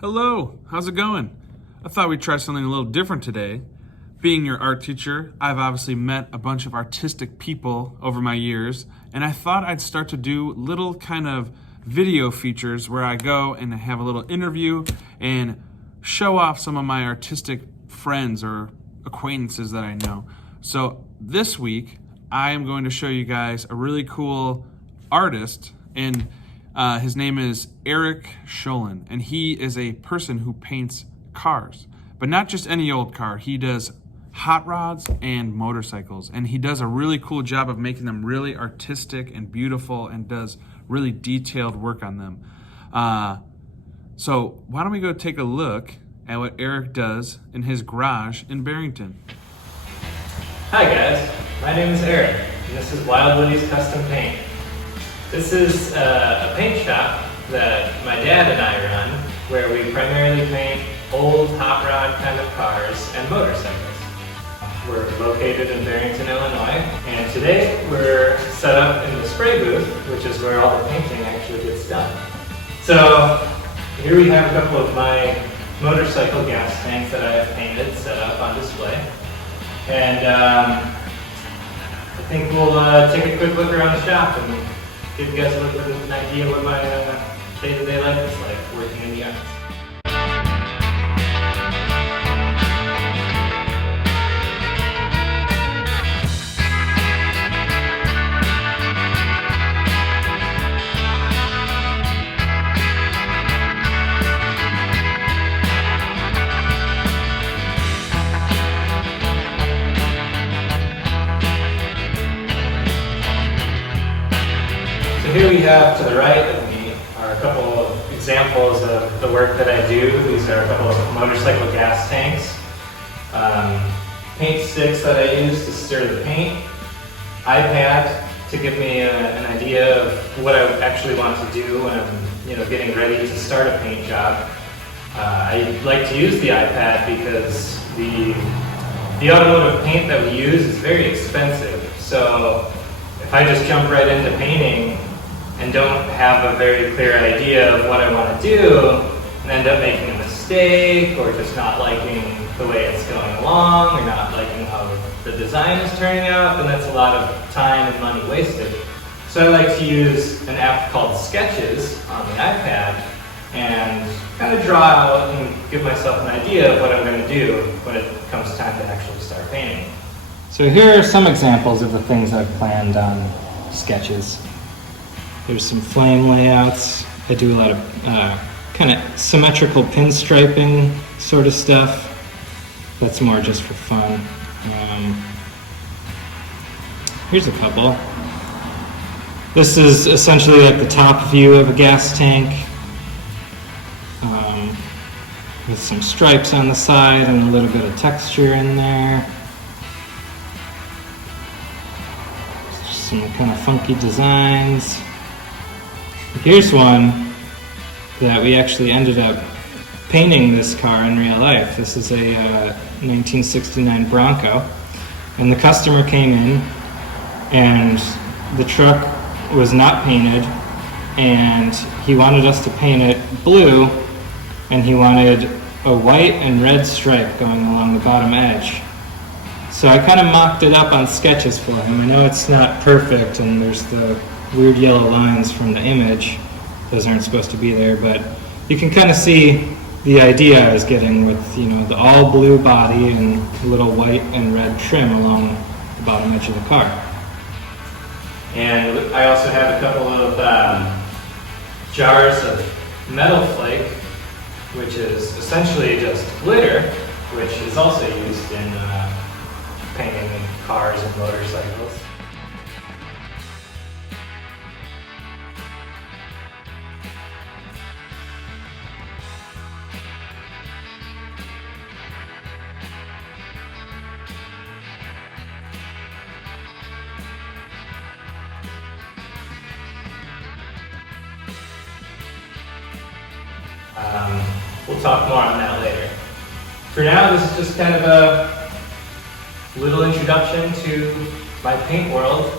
Hello, how's it going? I thought we'd try something a little different today. Being your art teacher, I've obviously met a bunch of artistic people over my years, and I thought I'd start to do little kind of video features where I go and have a little interview and show off some of my artistic friends or acquaintances that I know. So this week, I am going to show you guys a really cool artist, and his name is Eric Sholin, and he is a person who paints cars, but not just any old car. He does hot rods and motorcycles, and he does a really cool job of making them really artistic and beautiful and does really detailed work on them. So why don't we go take a look at what Eric does in his garage in Barrington. Hi guys, my name is Eric, and this is Wild Woody's Custom Paint. This is a paint shop that my dad and I run, where we primarily paint old hot rod kind of cars and motorcycles. We're located in Barrington, Illinois, and today we're set up in the spray booth, which is where all the painting actually gets done. So here we have a couple of my motorcycle gas tanks that I have painted set up on display. And I think we'll take a quick look around the shop and give you guys a little bit of an idea what my day-to-day life is like working in the arts. Here we have to the right of me are a couple of examples of the work that I do. These are a couple of motorcycle gas tanks, paint sticks that I use to stir the paint, iPad to give me an idea of what I actually want to do when I'm getting ready to start a paint job. I like to use the iPad because the automotive paint that we use is very expensive. So if I just jump right into painting and don't have a very clear idea of what I want to do, and end up making a mistake, or just not liking the way it's going along, or not liking how the design is turning out, then that's a lot of time and money wasted. So I like to use an app called Sketches on the iPad and kind of draw out and give myself an idea of what I'm going to do when it comes time to actually start painting. So here are some examples of the things I've planned on Sketches. There's some flame layouts. I do a lot of kind of symmetrical pinstriping sort of stuff. That's more just for fun. Here's a couple. This is essentially like the top view of a gas tank, with some stripes on the side and a little bit of texture in there. Just some kind of funky designs. Here's one that we actually ended up painting this car in real life. This is a 1969 Bronco, and the customer came in and the truck was not painted, and he wanted us to paint it blue, and he wanted a white and red stripe going along the bottom edge. So I kind of mocked it up on Sketches for him. I know it's not perfect, and there's the weird yellow lines from the image. Those aren't supposed to be there, but you can kind of see the idea I was getting with, the all blue body and little white and red trim along the bottom edge of the car. And I also have a couple of jars of metal flake, which is essentially just glitter, which is also used in painting cars and motorcycles. We'll talk more on that later. For now, this is just kind of a little introduction to my paint world.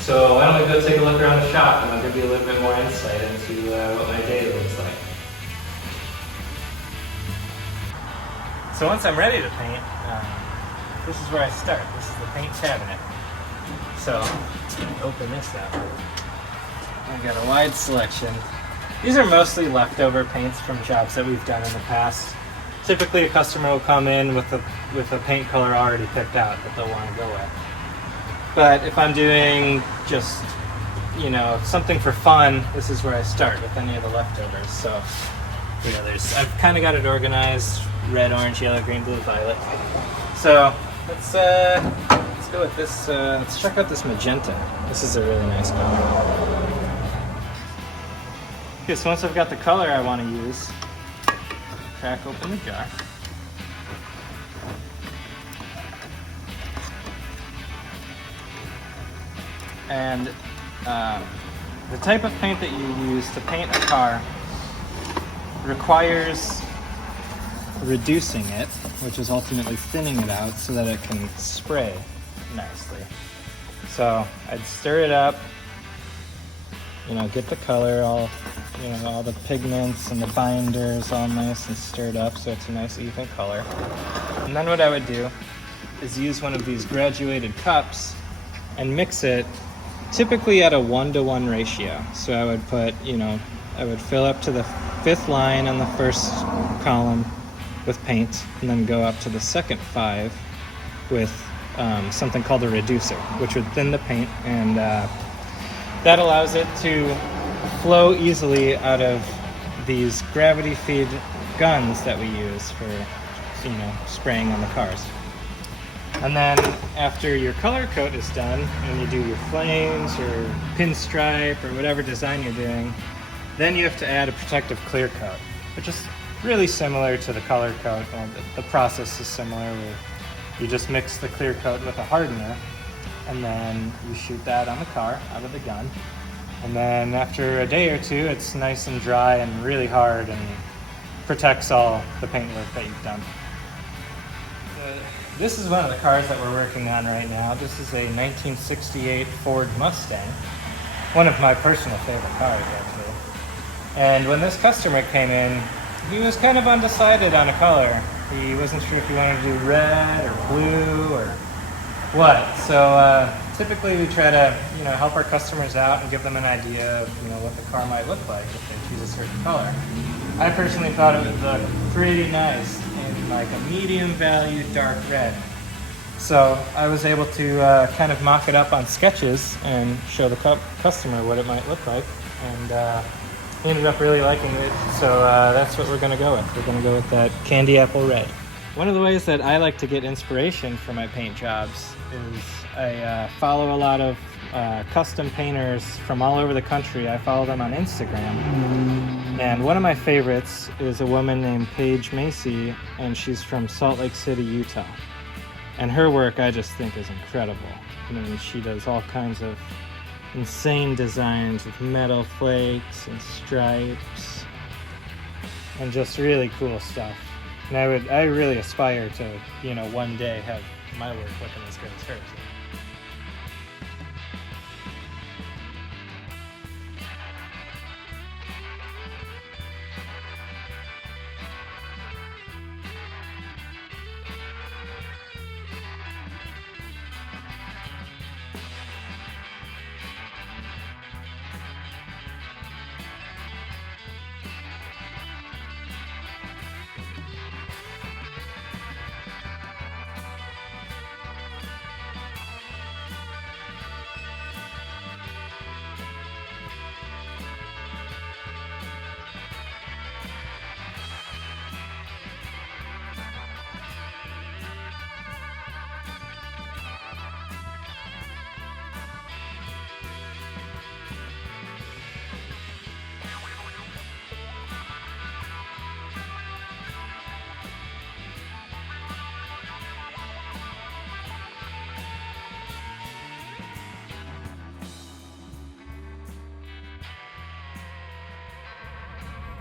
So why don't we go take a look around the shop, and I'll give you a little bit more insight into what my day looks like. So once I'm ready to paint, this is where I start. This is the paint cabinet. So, open this up. I've got a wide selection. These are mostly leftover paints from jobs that we've done in the past. Typically a customer will come in with a paint color already picked out that they'll want to go with. But if I'm doing just, you know, something for fun, this is where I start with any of the leftovers. So, you know, I've kind of got it organized: red, orange, yellow, green, blue, violet. So let's go with this. Let's check out this magenta. This is a really nice color. Okay, so once I've got the color I want to use, crack open the jar. And the type of paint that you use to paint a car requires reducing it, which is ultimately thinning it out so that it can spray nicely. So I'd stir it up, you know, get the color all, you know, all the pigments and the binders all nice and stirred up so it's a nice even color. And then what I would do is use one of these graduated cups and mix it typically at a 1-to-1 ratio. So I would put, you know, I would fill up to the 5th line on the first column with paint, and then go up to the second 5 with something called a reducer, which would thin the paint, and that allows it to flow easily out of these gravity feed guns that we use for, you know, spraying on the cars. And then after your color coat is done and you do your flames or pinstripe or whatever design you're doing, then you have to add a protective clear coat, which is really similar to the color coat. The process is similar, where you just mix the clear coat with a hardener, and then you shoot that on the car out of the gun. And then after a day or two, it's nice and dry and really hard and protects all the paintwork that you've done. This is one of the cars that we're working on right now. This is a 1968 Ford Mustang, one of my personal favorite cars, actually. And when this customer came in, he was kind of undecided on a color. He wasn't sure if he wanted to do red or blue or what. So typically we try to, you know, help our customers out and give them an idea of, you know, what the car might look like if they choose a certain color. I personally thought it would look pretty nice in like a medium value dark red. So I was able to kind of mock it up on sketches and show the customer what it might look like, and he ended up really liking it. So that's what we're going to go with. We're going to go with that candy apple red. One of the ways that I like to get inspiration for my paint jobs is I follow a lot of custom painters from all over the country. I follow them on Instagram. And one of my favorites is a woman named Paige Macy, and she's from Salt Lake City, Utah. And her work I just think is incredible. I mean, she does all kinds of insane designs with metal flakes and stripes and just really cool stuff. And I really aspire to, you know, one day have my work looking as good as hers.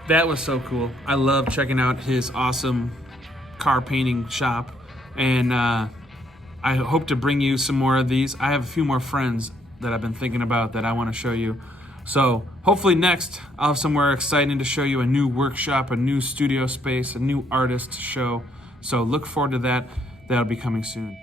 That was so cool. I love checking out his awesome car painting shop, and I hope to bring you some more of these. I have a few more friends that I've been thinking about that I want to show you. So hopefully next I'll have somewhere exciting to show you, a new workshop, a new studio space, a new artist to show. So look forward to that. That'll be coming soon.